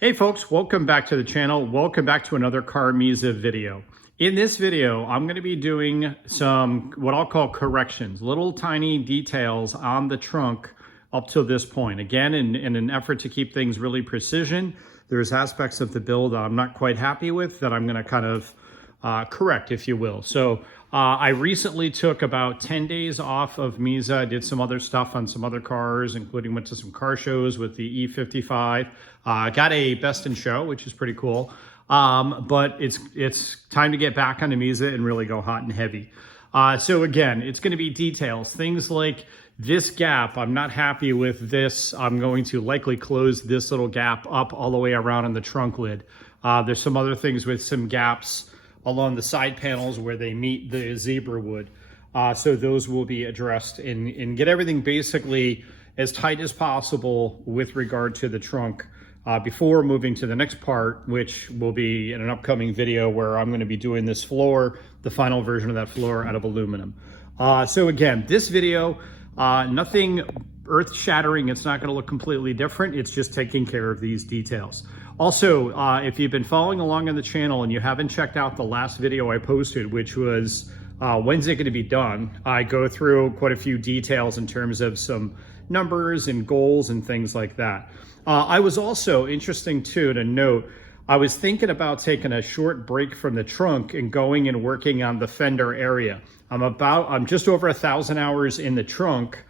Hey folks, welcome back to the channel. Welcome back to another CarMiZa video. In this video, I'm going to be doing some what I'll call corrections, little tiny details on the trunk up to this point. Again, in an effort to keep things really precision, there's aspects of the build I'm not quite happy with that I'm going to kind of correct, if you will. So I recently took about 10 days off of MiZa. I did some other stuff on some other cars, including went to some car shows with the E55. Got a best in show, which is pretty cool. But it's time to get back onto MiZa and really go hot and heavy. So again, it's going to be details, things like this gap. I'm not happy with this. I'm going to likely close this little gap up all the way around on the trunk lid. There's some other things with some gaps along the side panels where they meet the zebra wood. So those will be addressed and get everything basically as tight as possible with regard to the trunk before moving to the next part, which will be in an upcoming video where I'm going to be doing this floor, the final version of that floor out of aluminum. So again, this video, nothing earth-shattering. It's not going to look completely different. It's just taking care of these details. Also, if you've been following along on the channel and you haven't checked out the last video I posted, which was when's it going to be done, I go through quite a few details in terms of some numbers and goals and things like that. I was also, interesting too to note, I was thinking about taking a short break from the trunk and going and working on the fender area. I'm just over 1,000 hours in the trunk,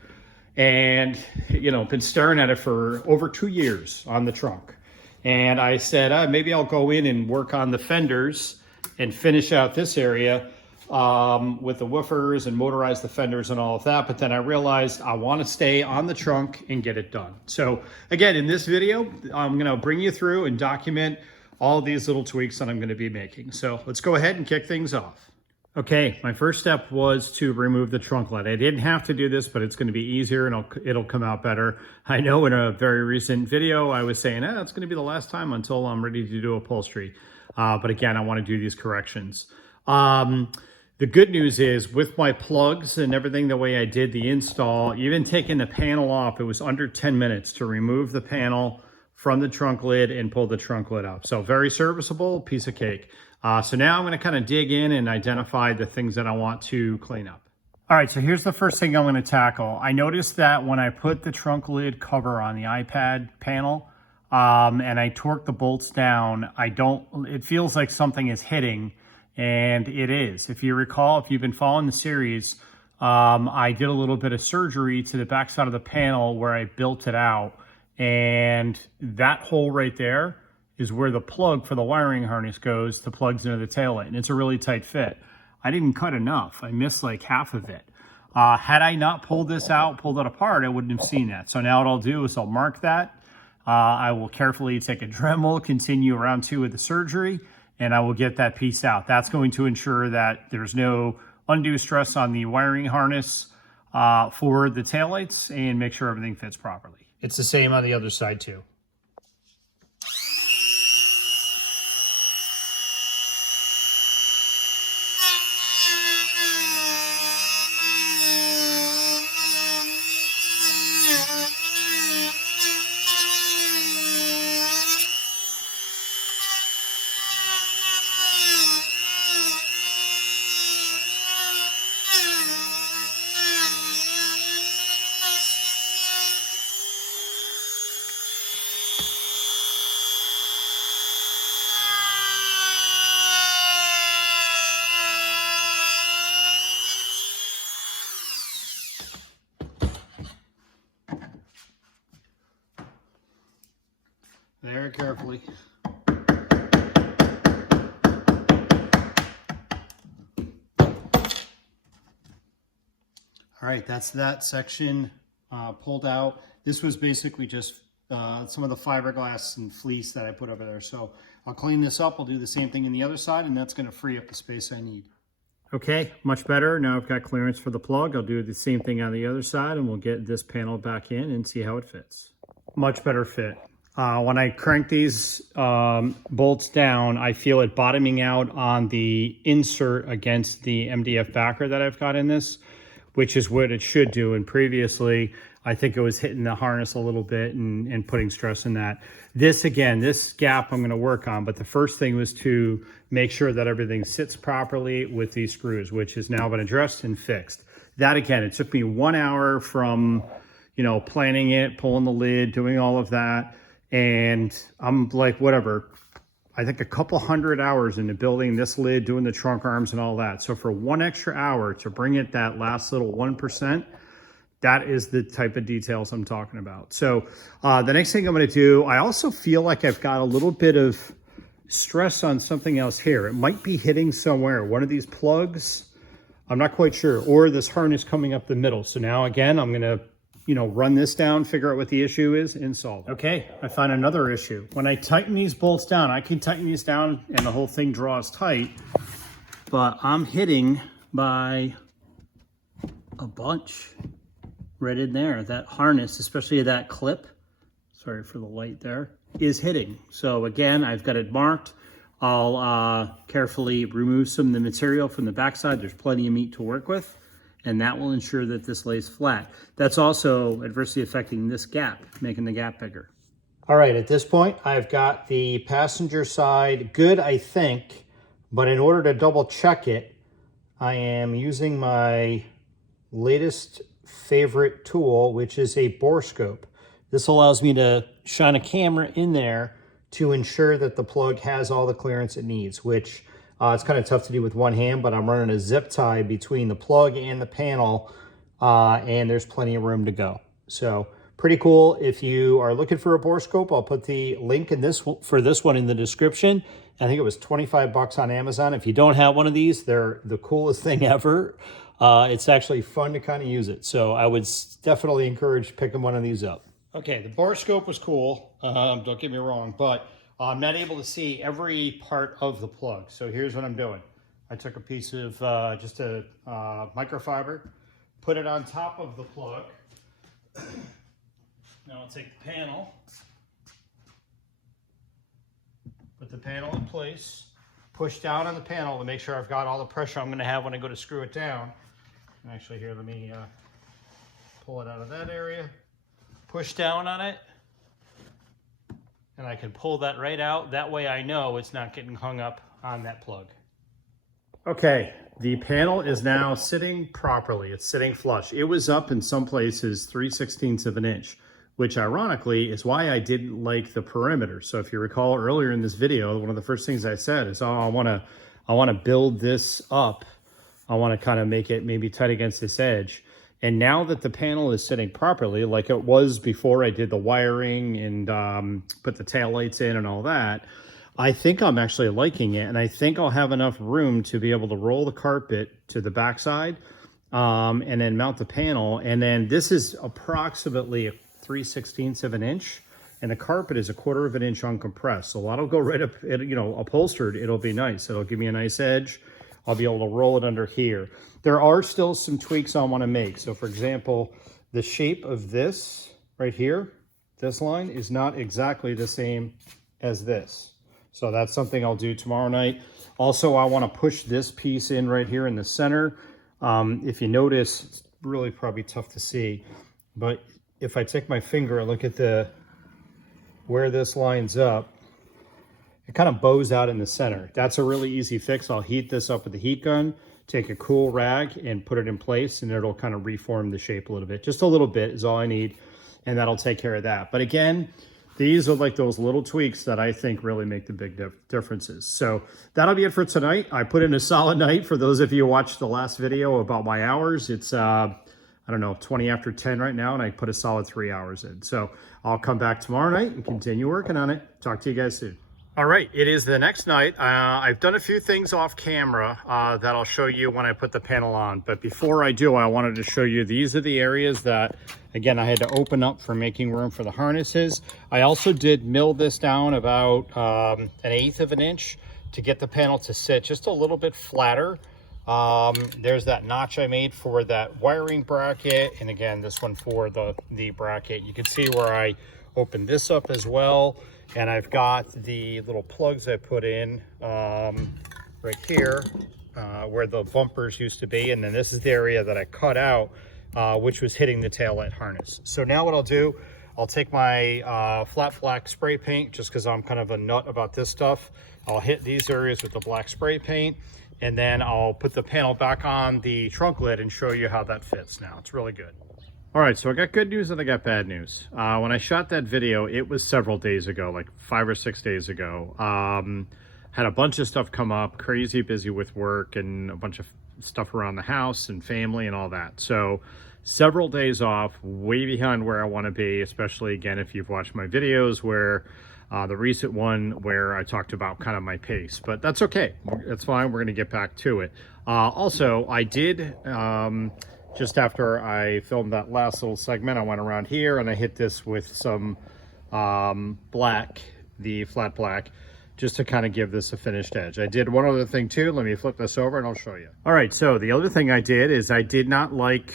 and been staring at it for over 2 years on the trunk. And I said, maybe I'll go in and work on the fenders and finish out this area with the woofers and motorize the fenders and all of that. But then I realized I want to stay on the trunk and get it done. So again, in this video, I'm going to bring you through and document all these little tweaks that I'm going to be making. So let's go ahead and kick things off. Okay, my first step was to remove the trunk lid. I didn't have to do this, but it's going to be easier and it'll come out better. I know in a very recent video, I was saying, it's going to be the last time until I'm ready to do upholstery. But again, I want to do these corrections. The good news is with my plugs and everything the way I did the install, even taking the panel off, it was under 10 minutes to remove the panel from the trunk lid and pull the trunk lid up. So very serviceable, piece of cake. So now I'm going to kind of dig in and identify the things that I want to clean up. All right, so here's the first thing I'm going to tackle. I noticed that when I put the trunk lid cover on the iPad panel and I torque the bolts down, it feels like something is hitting, and it is. If you recall, if you've been following the series, I did a little bit of surgery to the backside of the panel where I built it out, and that hole right there is where the plug for the wiring harness goes to plugs into the taillight, and it's a really tight fit. I didn't cut enough. I missed like half of it. Had I not pulled this out, pulled it apart, I wouldn't have seen that. So now what I'll do is I'll mark that. I will carefully take a Dremel, continue round 2 with the surgery, and I will get that piece out. That's going to ensure that there's no undue stress on the wiring harness for the taillights and make sure everything fits properly. It's the same on the other side too. Very carefully. All right, that's that section pulled out. This was basically just some of the fiberglass and fleece that I put over there. So I'll clean this up. I'll do the same thing in the other side, and that's going to free up the space I need. Okay, much better. Now I've got clearance for the plug. I'll do the same thing on the other side, and we'll get this panel back in and see how it fits. Much better fit. When I crank these bolts down, I feel it bottoming out on the insert against the MDF backer that I've got in this, which is what it should do. And previously, I think it was hitting the harness a little bit and putting stress in that. This, again, this gap I'm going to work on, but the first thing was to make sure that everything sits properly with these screws, which has now been addressed and fixed. That, again, it took me 1 hour from, you know, planning it, pulling the lid, doing all of that. And I'm like, whatever, I think a couple 100 hours into building this lid, doing the trunk arms and all that. So for 1 extra hour to bring it that last little 1%, that is the type of details I'm talking about. So the next thing I'm going to do, I also feel like I've got a little bit of stress on something else here. It might be hitting somewhere, one of these plugs, I'm not quite sure, or this harness coming up the middle. So now again, I'm going to, you know, run this down, figure out what the issue is, and solve it. Okay, I found another issue. When I tighten these bolts down, I can tighten these down and the whole thing draws tight, but I'm hitting by a bunch right in there. That harness, especially that clip, sorry for the light there, is hitting. So again, I've got it marked. I'll carefully remove some of the material from the backside. There's plenty of meat to work with, and that will ensure that this lays flat. That's also adversely affecting this gap, making the gap bigger. All right, at this point, I've got the passenger side good, I think, but in order to double check it, I am using my latest favorite tool, which is a Borescope. This allows me to shine a camera in there to ensure that the plug has all the clearance it needs, which it's kind of tough to do with one hand, but I'm running a zip tie between the plug and the panel, and there's plenty of room to go. So pretty cool. If you are looking for a Borescope, I'll put the link in for this one in the description. I think it was 25 bucks on Amazon. If you don't have one of these, they're the coolest thing ever. It's actually fun to kind of use it. So I would definitely encourage picking one of these up. Okay, the Borescope was cool. Don't get me wrong, but I'm not able to see every part of the plug. So here's what I'm doing. I took a piece of just a microfiber, put it on top of the plug. Now I'll take the panel, put the panel in place, push down on the panel to make sure I've got all the pressure I'm going to have when I go to screw it down. Actually, here, let me pull it out of that area, push down on it, and I can pull that right out. That way I know it's not getting hung up on that plug. Okay, the panel is now sitting properly. It's sitting flush. It was up in some places 3/16 of an inch, which ironically is why I didn't like the perimeter. So if you recall earlier in this video, one of the first things I said is, oh, I want to build this up. I want to kind of make it maybe tight against this edge. And now that the panel is sitting properly, like it was before I did the wiring and put the taillights in and all that, I think I'm actually liking it. And I think I'll have enough room to be able to roll the carpet to the backside and then mount the panel. And then this is approximately 3/16 of an inch. And the carpet is 1/4 of an inch uncompressed. So that'll go right up, you know, upholstered. It'll be nice. It'll give me a nice edge. I'll be able to roll it under here. There are still some tweaks I want to make. So for example, the shape of this right here, this line is not exactly the same as this. So that's something I'll do tomorrow night. Also, I want to push this piece in right here in the center. If you notice, it's really probably tough to see, but if I take my finger and look at where this lines up, it kind of bows out in the center. That's a really easy fix. I'll heat this up with the heat gun, take a cool rag and put it in place, and it'll kind of reform the shape a little bit. Just a little bit is all I need, and that'll take care of that. But again, these are like those little tweaks that I think really make the big differences. So that'll be it for tonight. I put in a solid night. For those of you who watched the last video about my hours, it's I don't know, 20 after 10 right now, and I put a solid 3 hours in. So I'll come back tomorrow night and continue working on it. Talk to you guys soon. All right, it is the next night. I've done a few things off camera that I'll show you when I put the panel on. But before I do, I wanted to show you, these are the areas that, again, I had to open up for making room for the harnesses. I also did mill this down about 1/8 of an inch to get the panel to sit just a little bit flatter. There's that notch I made for that wiring bracket. And again, this one for the bracket. You can see where I opened this up as well. And I've got the little plugs I put in right here where the bumpers used to be. And then this is the area that I cut out which was hitting the taillight harness. So now what I'll do, I'll take my flat black spray paint, just because I'm kind of a nut about this stuff. I'll hit these areas with the black spray paint, and then I'll put the panel back on the trunk lid and show you how that fits now. It's really good. All right, so I got good news and I got bad news. When I shot that video, it was several days ago, like 5 or 6 days ago. Had a bunch of stuff come up, crazy busy with work and a bunch of stuff around the house and family and all that. So several days off, way behind where I want to be, especially again, if you've watched my videos where the recent one where I talked about kind of my pace, but that's okay. That's fine. We're going to get back to it. Also, I did, just after I filmed that last little segment, I went around here and I hit this with some black, the flat black, just to kind of give this a finished edge. I did one other thing too. Let me flip this over and I'll show you. All right, so the other thing I did is I did not like,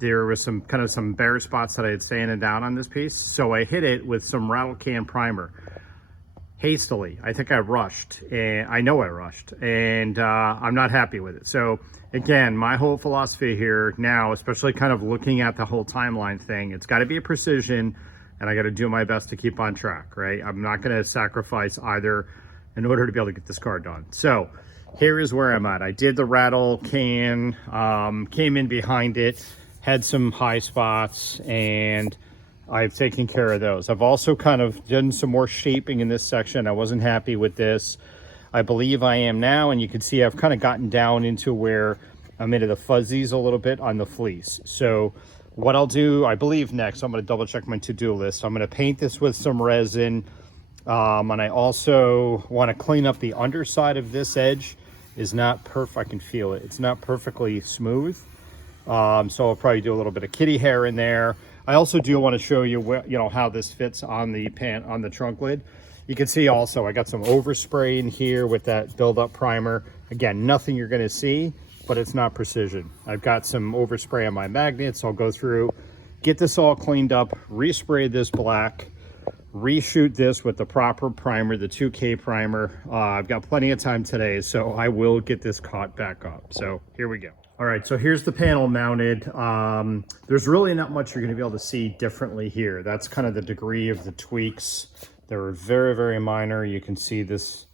there was some kind of some bare spots that I had sanded down on this piece. So I hit it with some rattle can primer. Hastily. I think I rushed, and I know I rushed, and I'm not happy with it. So again, my whole philosophy here now, especially kind of looking at the whole timeline thing, it's got to be a precision, and I got to do my best to keep on track, right? I'm not going to sacrifice either in order to be able to get this car done. So here is where I'm at. I did the rattle can, came in behind it, had some high spots, and I've taken care of those. I've also kind of done some more shaping in this section. I wasn't happy with this. I believe I am now, and you can see I've kind of gotten down into where I'm into the fuzzies a little bit on the fleece. So what I'll do, I believe next, I'm going to double check my to-do list. I'm going to paint this with some resin, and I also want to clean up the underside of this edge. Is not perfect. I can feel it. It's not perfectly smooth. So I'll probably do a little bit of kitty hair in there. I also do want to show you where, how this fits on the trunk lid. You can see also I got some overspray in here with that build-up primer. Again, nothing you're going to see, but it's not precision. I've got some overspray on my magnets. I'll go through, get this all cleaned up, respray this black, reshoot this with the proper primer, the 2K primer. I've got plenty of time today, so I will get this caught back up. So here we go. All right, so here's the panel mounted. There's really not much you're gonna be able to see differently here. That's kind of the degree of the tweaks. They're very, very minor. You can see this,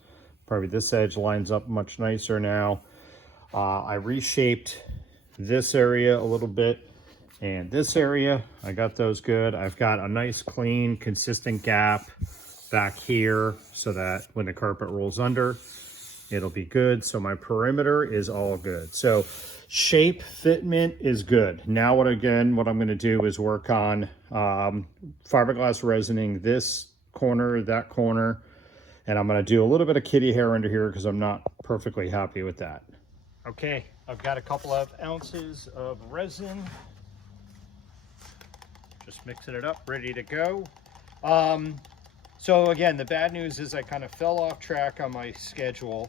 probably this edge lines up much nicer now. I reshaped this area a little bit and this area. I got those good. I've got a nice, clean, consistent gap back here so that when the carpet rolls under, it'll be good. So my perimeter is all good. So shape fitment is good. Now what I'm gonna do is work on fiberglass resining this corner, that corner, and I'm gonna do a little bit of kitty hair under here because I'm not perfectly happy with that. Okay, I've got a couple of ounces of resin. Just mixing it up, ready to go. So again, the bad news is I kind of fell off track on my schedule.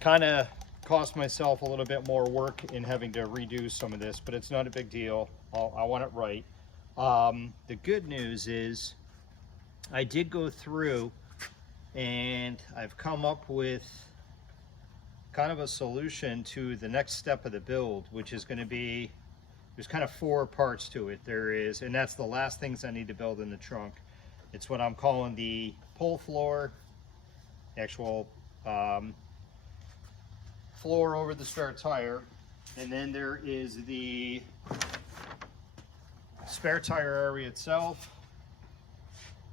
Kind of cost myself a little bit more work in having to redo some of this, but it's not a big deal. I want it right. The good news is I did go through and I've come up with kind of a solution to the next step of the build, which is going to be, there's kind of 4 parts to it. There is, and that's the last things I need to build in the trunk. It's what I'm calling the pull floor, actual floor over the spare tire, and then there is the spare tire area itself,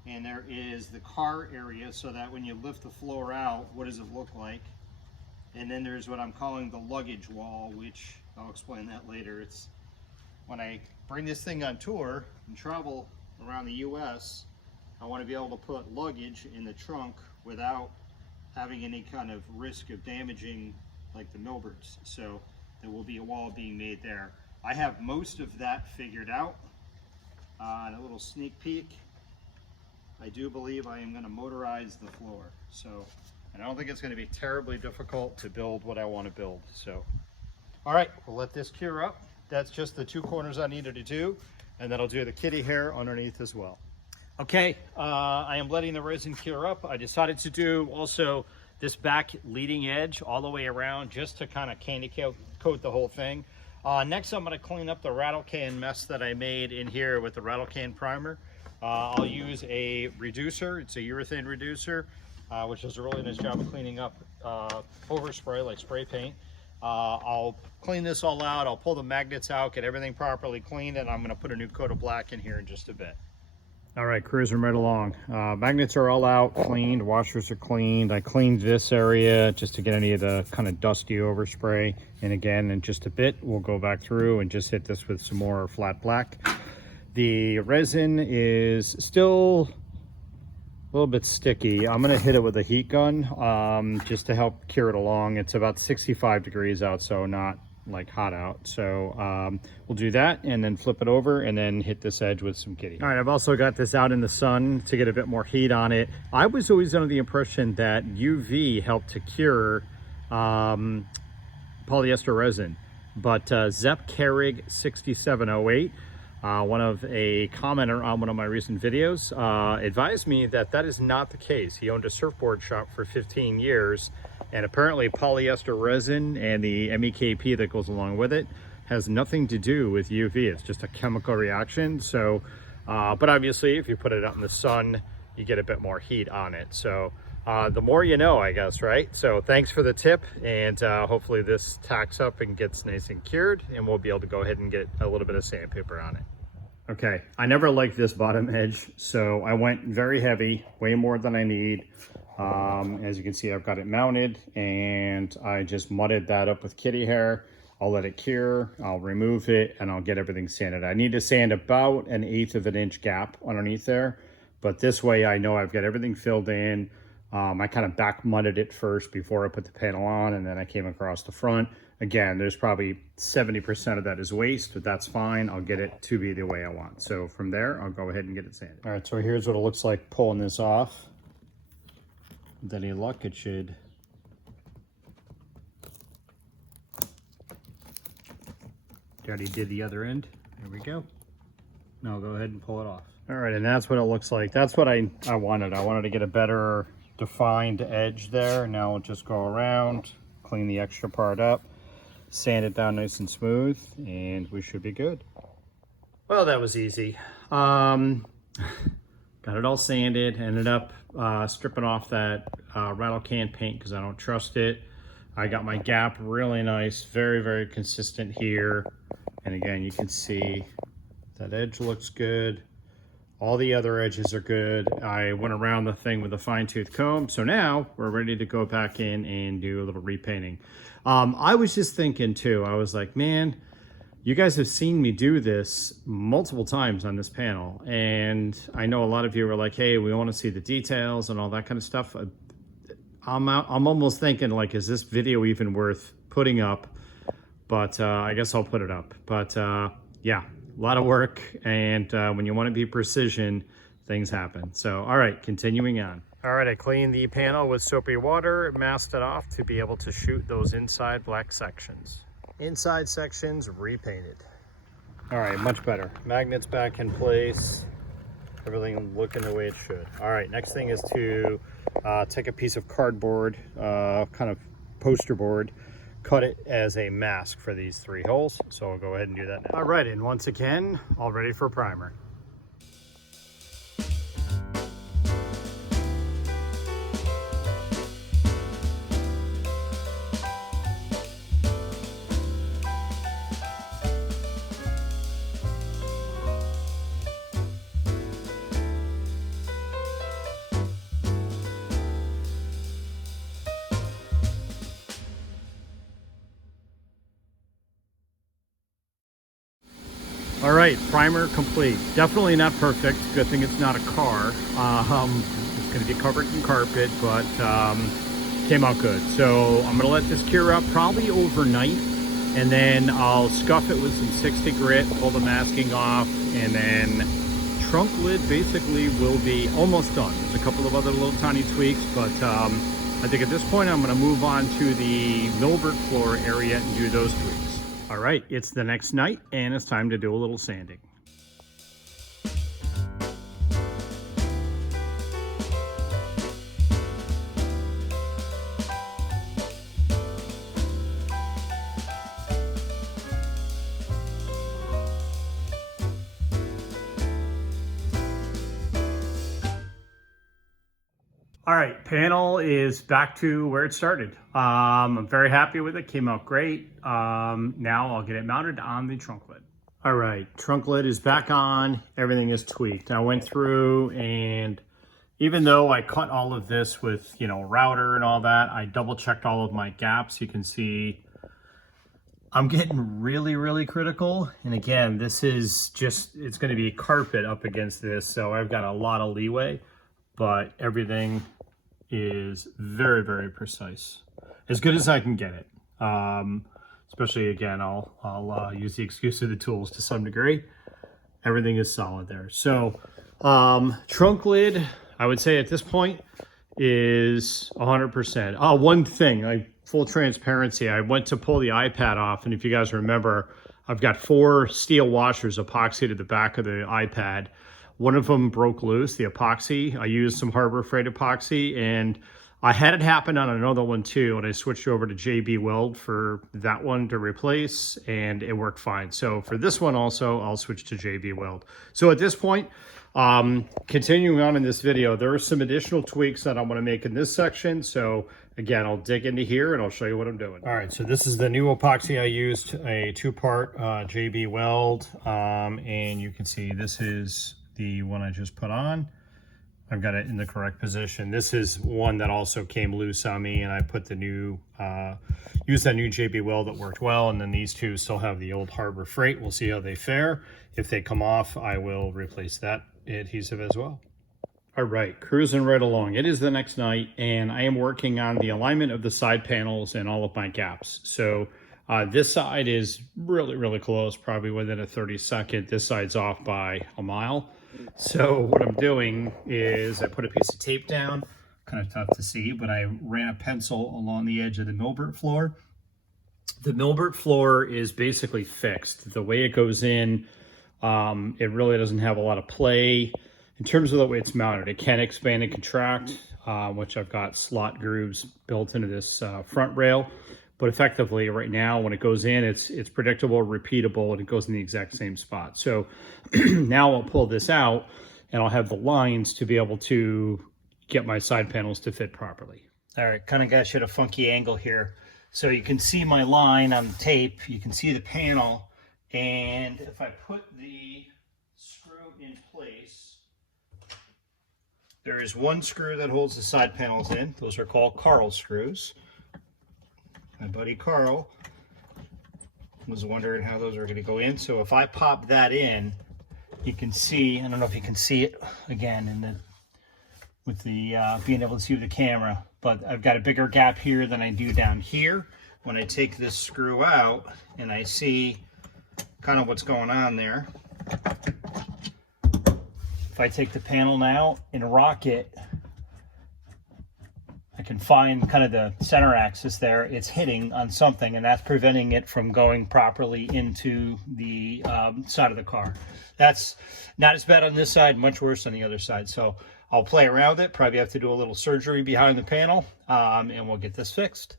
and there is the car area, so that when you lift the floor out, what does it look like? And then there's what I'm calling the luggage wall, which I'll explain that later. It's when I bring this thing on tour and travel around the US, I want to be able to put luggage in the trunk without having any kind of risk of damaging like the millbirds. So there will be a wall being made there. I have most of that figured out. And a little sneak peek, I do believe I am going to motorize the floor. So, and I don't think it's going to be terribly difficult to build what I want to build. So, all right, we'll let this cure up. That's just the 2 corners I needed to do, and then I'll do the kitty hair underneath as well. Okay, I am letting the resin cure up. I decided to do also this back leading edge all the way around just to kind of candy coat the whole thing. Next, I'm going to clean up the rattle can mess that I made in here with the rattle can primer. I'll use a reducer. It's a urethane reducer, which does a really nice job of cleaning up overspray, like spray paint. I'll clean this all out. I'll pull the magnets out, get everything properly cleaned, and I'm going to put a new coat of black in here in just a bit. All right, cruising right along. Magnets are all out, cleaned, washers are cleaned. I cleaned this area just to get any of the kind of dusty overspray. And again, in just a bit, we'll go back through and just hit this with some more flat black. The resin is still a little bit sticky. I'm gonna hit it with a heat gun just to help cure it along. It's about 65 degrees out, so not like hot out. So we'll do that and then flip it over and then hit this edge with some kitty. All right, I've also got this out in the sun to get a bit more heat on it. I was always under the impression that UV helped to cure polyester resin, but Zep Carrig 6708, one of a commenter on one of my recent videos, advised me that that is not the case. He owned a surfboard shop for 15 years, and apparently polyester resin and the MEKP that goes along with it has nothing to do with UV. It's just a chemical reaction. So, but obviously if you put it out in the sun, you get a bit more heat on it. So the more you know, I guess, right? So thanks for the tip, and hopefully this tacks up and gets nice and cured, and we'll be able to go ahead and get a little bit of sandpaper on it. Okay, I never liked this bottom edge, so I went very heavy, way more than I need. As you can see, I've got it mounted, and I just mudded that up with kitty hair. I'll let it cure, I'll remove it, and I'll get everything sanded. I need to sand about 1/8 of an inch gap underneath there, but this way I know I've got everything filled in. I kind of back mudded it first before I put the panel on, and then I came across the front. Again, there's probably 70% of that is waste, but that's fine. I'll get it to be the way I want. So from there, I'll go ahead and get it sanded. All right, so here's what it looks like pulling this off. With any luck, it should. Already did the other end. There we go. Now go ahead and pull it off. All right, and that's what it looks like. That's what I wanted. I wanted to get a better defined edge there. Now we'll just go around, clean the extra part up, sand it down nice and smooth, and we should be good. Well, that was easy. Got it all sanded, ended up stripping off that rattle can paint because I don't trust it. I got my gap really nice, very, very consistent here. And again, you can see that edge looks good. All the other edges are good. I went around the thing with a fine-tooth comb. So now we're ready to go back in and do a little repainting. I was just thinking too, I was like, man, you guys have seen me do this multiple times on this panel. And I know a lot of you are like, hey, we want to see the details and all that kind of stuff. I'm almost thinking like, is this video even worth putting up? But I guess I'll put it up. But yeah. A lot of work, and when you want to be precision, things happen. So, all right, continuing on. All right, I cleaned the panel with soapy water, masked it off to be able to shoot those inside black sections. Inside sections repainted. All right, much better. Magnets back in place. Everything looking the way it should. All right, next thing is to take a piece of cardboard, kind of poster board, cut it as a mask for these 3 holes. So I'll go ahead and do that now. All right, and once again, all ready for primer. All right, primer complete. Definitely not perfect. Good thing it's not a car. It's gonna be covered in carpet, but came out good. So I'm gonna let this cure up probably overnight, and then I'll scuff it with some 60 grit, pull the masking off, and then trunk lid basically will be almost done. There's a couple of other little tiny tweaks, but I think at this point I'm gonna move on to the millwork floor area and do those tweaks. All right, it's the next night, and it's time to do a little sanding. All right, panel is back to where it started. I'm very happy with it, came out great. Now I'll get it mounted on the trunk lid. All right, trunk lid is back on, everything is tweaked. I went through and even though I cut all of this with, router and all that, I double checked all of my gaps. You can see I'm getting really, really critical. And again, this is just, it's gonna be carpet up against this, so I've got a lot of leeway, but everything is very, very precise. As good as I can get it. Especially again, I'll use the excuse of the tools to some degree. Everything is solid there. So trunk lid, I would say at this point is 100%. One thing, full transparency, I went to pull the iPad off, and if you guys remember, I've got 4 steel washers epoxied at the back of the iPad. One of them broke loose, the epoxy. I used some Harbor Freight epoxy, and I had it happen on another one too, and I switched over to JB Weld for that one to replace, and it worked fine. So for this one also, I'll switch to JB Weld. So at this point, continuing on in this video, there are some additional tweaks that I want to make in this section. So again, I'll dig into here and I'll show you what I'm doing. All right, so this is the new epoxy I used, a 2-part JB Weld, and you can see this is the one I just put on. I've got it in the correct position. This is one that also came loose on me, and I put the new, used that new JB Weld that worked well, and then these two still have the old Harbor Freight. We'll see how they fare. If they come off, I will replace that adhesive as well. All right, cruising right along. It is the next night, and I am working on the alignment of the side panels and all of my gaps. So this side is really, really close, probably within a 30-second. This side's off by a mile. So what I'm doing is I put a piece of tape down, kind of tough to see, but I ran a pencil along the edge of the Milbert floor. The Milbert floor is basically fixed. The way it goes in, it really doesn't have a lot of play. In terms of the way it's mounted, it can expand and contract, which I've got slot grooves built into this front rail. But effectively right now, when it goes in, it's predictable, repeatable, and it goes in the exact same spot. So now I'll pull this out and I'll have the lines to be able to get my side panels to fit properly. All right, kind of got you at a funky angle here. So you can see my line on the tape, you can see the panel, and if I put the screw in place, there is one screw that holds the side panels in. Those are called Carl screws. My buddy Carl was wondering how those are going to go in. So if I pop that in, you can see, I don't know if you can see it again in the with the being able to see the camera, but I've got a bigger gap here than I do down here. When I take this screw out and I see kind of what's going on there, if I take the panel now and rock it, I can find kind of the center axis there. It's hitting on something, and that's preventing it from going properly into the side of the car. That's not as bad on this side, much worse on the other side. So I'll play around it, probably have to do a little surgery behind the panel, and we'll get this fixed.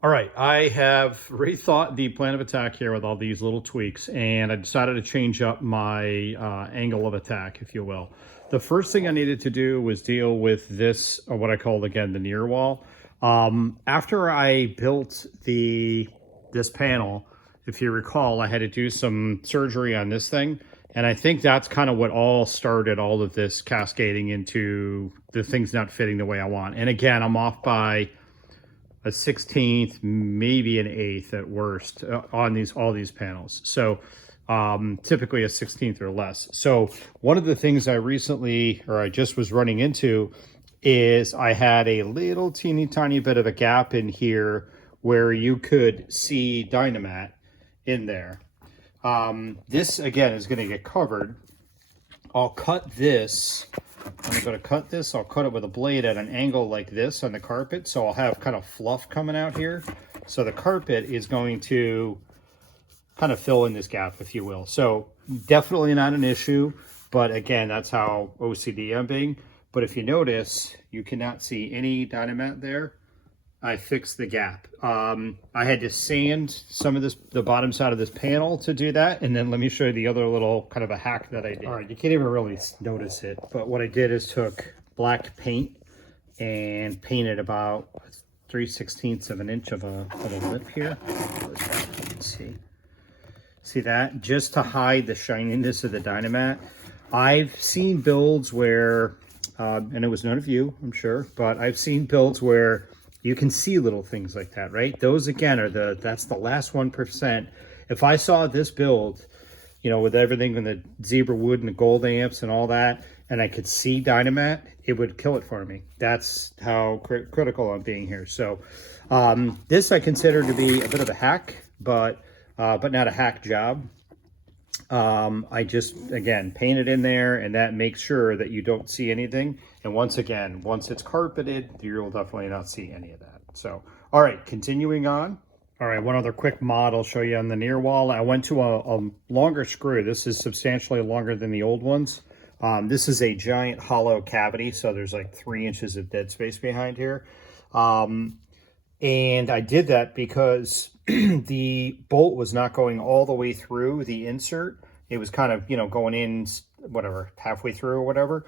All right, I have rethought the plan of attack here with all these little tweaks, and I decided to change up my angle of attack, if you will. The first thing I needed to do was deal with this, or what I call, again, the near wall. After I built this panel, if you recall, I had to do some surgery on this thing, and I think that's kind of what all started all of this cascading into the things not fitting the way I want. And again, I'm off by a 16th, maybe an 1/8 at worst on all these panels. So typically a 16th or less. So one of the things I just was running into is I had a little teeny tiny bit of a gap in here where you could see Dynamat in there. This again is going to get covered. I'll cut this. I'm going to cut this. I'll cut it with a blade at an angle like this on the carpet. So I'll have kind of fluff coming out here. So the carpet is going to kind of fill in this gap, if you will. So definitely not an issue, but again, that's how OCD I'm being. But if you notice, you cannot see any Dynamat there. I fixed the gap. I had to sand some of the bottom side of this panel to do that. And then let me show you the other little kind of a hack that I did. All right, you can't even really notice it, but what I did is took black paint and painted about 3/16 of an inch of a lip here. Let's see that, just to hide the shininess of the Dynamat. I've seen builds where, and it was none of you, I'm sure, but I've seen builds where you can see little things like that, right? Those again are that's the last 1%. If I saw this build, you know, with everything in the zebra wood and the gold amps and all that, and I could see Dynamat, it would kill it for me. That's how critical I'm being here. So this I consider to be a bit of a hack, but not a hack job. I just, again, paint it in there, and that makes sure that you don't see anything. And once again, once it's carpeted, you'll definitely not see any of that. So, all right, continuing on. All right, one other quick mod I'll show you on the near wall. I went to a longer screw. This is substantially longer than the old ones. This is a giant hollow cavity, so there's like 3 inches of dead space behind here. And I did that because the bolt was not going all the way through the insert. It was kind of, you know, going in, whatever, halfway through or whatever.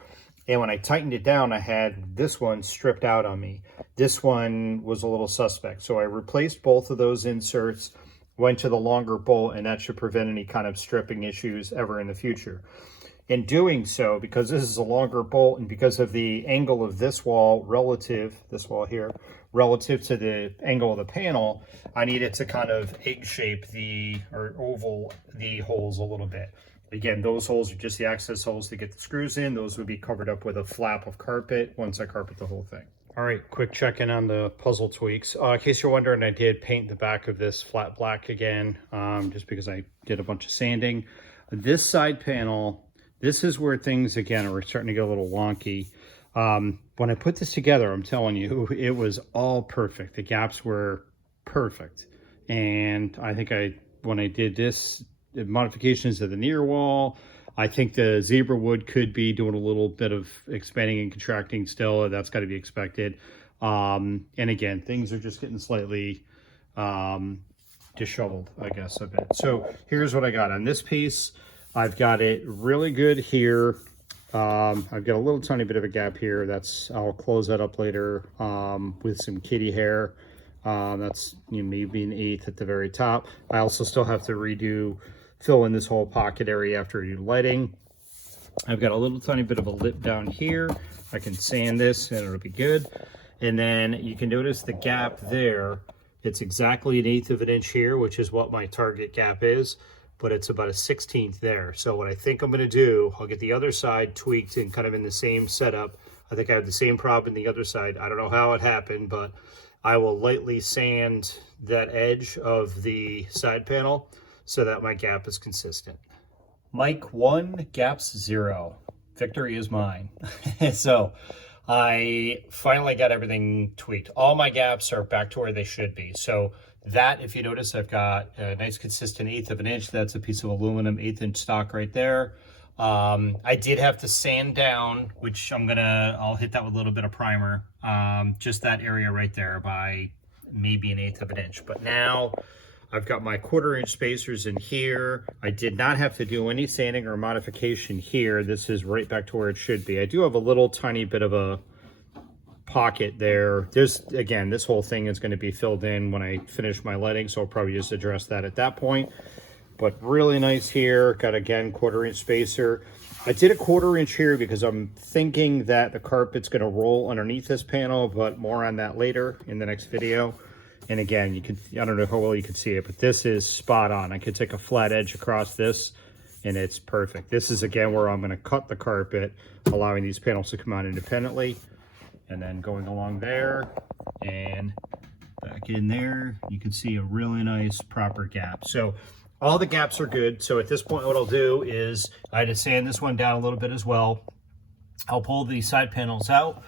And when I tightened it down, I had this one stripped out on me. This one was a little suspect. So I replaced both of those inserts, went to the longer bolt, and that should prevent any kind of stripping issues ever in the future. In doing so, because this is a longer bolt and because of the angle of this wall this wall here, relative to the angle of the panel, I needed to kind of egg shape or oval the holes a little bit. Again, those holes are just the access holes to get the screws in. Those would be covered up with a flap of carpet once I carpet the whole thing. All right, quick check-in on the puzzle tweaks. In case you're wondering, I did paint the back of this flat black again, just because I did a bunch of sanding. This side panel, this is where things, again, are starting to get a little wonky. When I put this together, I'm telling you, it was all perfect. The gaps were perfect. And I think when I did this, the modifications to the near wall, I think the zebra wood could be doing a little bit of expanding and contracting still. That's got to be expected. And again, things are just getting slightly disheveled, I guess, a bit. So here's what I got on this piece. I've got it really good here. I've got a little tiny bit of a gap here. I'll close that up later with some kitty hair. That's, you know, maybe an 1/8 at the very top. I also still have to fill in this whole pocket area after you lighting. I've got a little tiny bit of a lip down here. I can sand this and it'll be good. And then you can notice the gap there. It's exactly an 1/8 of an inch here, which is what my target gap is, but it's about a 1/16 there. So what I think I'm gonna do, I'll get the other side tweaked and kind of in the same setup. I think I have the same problem in the other side. I don't know how it happened, but I will lightly sand that edge of the side panel so that my gap is consistent. Mic 1, gaps 0. Victory is mine. So I finally got everything tweaked. All my gaps are back to where they should be. So that, if you notice, I've got a nice consistent 1/8 of an inch. That's a piece of aluminum 1/8 inch stock right there. I did have to sand down, which I'll hit that with a little bit of primer. Just that area right there by maybe an 1/8 of an inch. But now I've got my 1/4 inch spacers in here. I did not have to do any sanding or modification here. This is right back to where it should be. I do have a little tiny bit of a pocket there. Again, this whole thing is going to be filled in when I finish my lighting, so I'll probably just address that at that point. But really nice here. Got, again, 1/4 inch spacer. I did a 1/4 inch here because I'm thinking that the carpet's going to roll underneath this panel, but more on that later in the next video. And again, I don't know how well you can see it, but this is spot on. I could take a flat edge across this and it's perfect. This is, again, where I'm going to cut the carpet, allowing these panels to come out independently. And then going along there and back in there, you can see a really nice proper gap. So all the gaps are good. So at this point, what I'll do is I had to sand this one down a little bit as well. I'll pull the side panels out.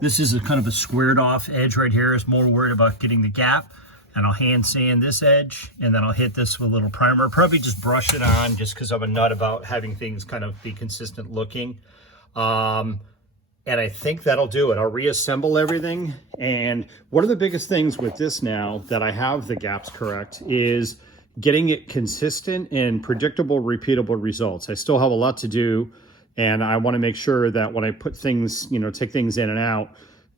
This is a kind of a squared off edge right here. Is more worried about getting the gap. And I'll hand sand this edge, and then I'll hit this with a little primer. Probably just brush it on just because I'm a nut about having things kind of be consistent looking. And I think that'll do it. I'll reassemble everything. And one of the biggest things with this now that I have the gaps correct is getting it consistent and predictable, repeatable results. I still have a lot to do, and I want to make sure that when I put things, take things in and out,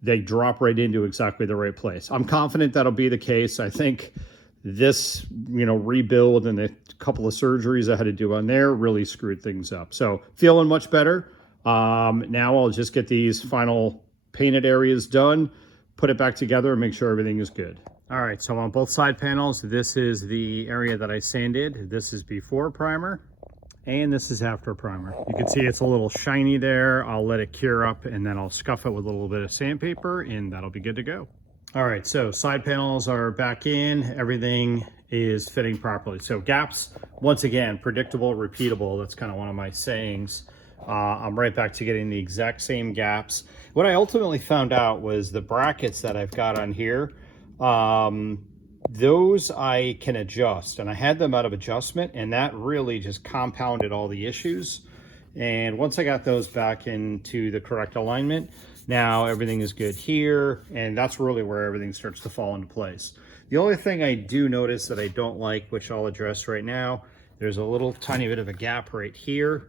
they drop right into exactly the right place. I'm confident that'll be the case. I think this, rebuild and the couple of surgeries I had to do on there really screwed things up. So feeling much better. Now I'll just get these final painted areas done, put it back together, and make sure everything is good. All right, so on both side panels, this is the area that I sanded. This is before primer, and this is after primer. You can see it's a little shiny there. I'll let it cure up, and then I'll scuff it with a little bit of sandpaper, and that'll be good to go. All right, so side panels are back in. Everything is fitting properly. So gaps, once again, predictable, repeatable. That's kind of one of my sayings. I'm right back to getting the exact same gaps. What I ultimately found out was the brackets that I've got on here, those I can adjust, and I had them out of adjustment, and that really just compounded all the issues. And once I got those back into the correct alignment, now everything is good here, and that's really where everything starts to fall into place. The only thing I do notice that I don't like, which I'll address right now, there's a little tiny bit of a gap right here.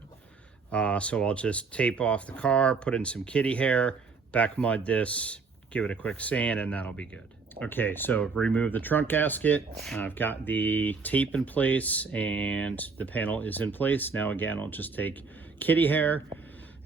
So I'll just tape off the car, put in some kitty hair, back mud this, give it a quick sand, and that'll be good. Okay, so remove the trunk gasket. I've got the tape in place and the panel is in place. Now again, I'll just take kitty hair,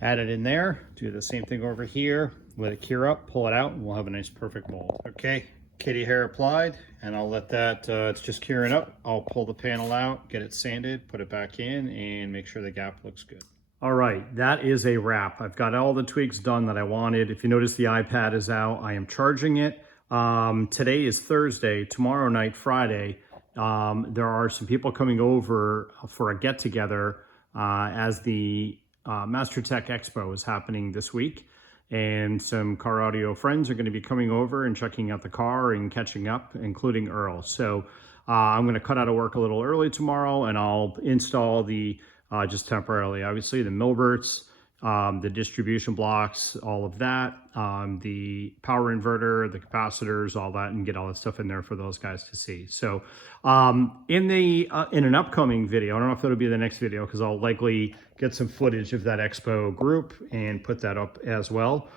add it in there, do the same thing over here, let it cure up, pull it out, and we'll have a nice perfect mold. Okay, kitty hair applied, and I'll let that, it's just curing up. I'll pull the panel out, get it sanded, put it back in, and make sure the gap looks good. All right, that is a wrap. I've got all the tweaks done that I wanted. If you notice, the iPad is out. I am charging it. Today is Thursday, tomorrow night, Friday. There are some people coming over for a get-together as the MasterTech Expo is happening this week. And some car audio friends are going to be coming over and checking out the car and catching up, including Earl. So I'm going to cut out of work a little early tomorrow, and I'll install the, just temporarily, obviously, the Milberts, the distribution blocks, all of that, the power inverter, the capacitors, all that, and get all that stuff in there for those guys to see. So in an upcoming video, I don't know if that'll be the next video, because I'll likely get some footage of that expo group and put that up as well.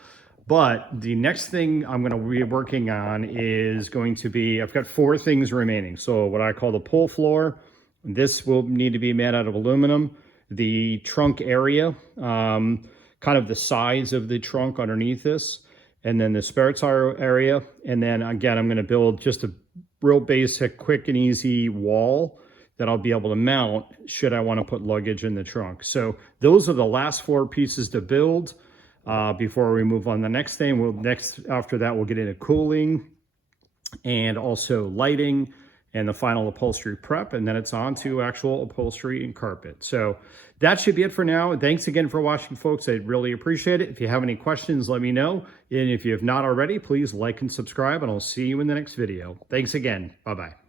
But the next thing I'm going to be working on is going to be, I've got 4 things remaining. So what I call the pull floor, this will need to be made out of aluminum. The trunk area, kind of the size of the trunk underneath this, and then the spare tire area. And then again, I'm going to build just a real basic, quick and easy wall that I'll be able to mount should I want to put luggage in the trunk. So those are the last 4 pieces to build before we move on to the next thing. After that, we'll get into cooling and also lighting and the final upholstery prep, and then it's on to actual upholstery and carpet. So that should be it for now. Thanks again for watching, folks. I really appreciate it. If you have any questions, let me know. And if you have not already, please like and subscribe, and I'll see you in the next video. Thanks again. Bye-bye.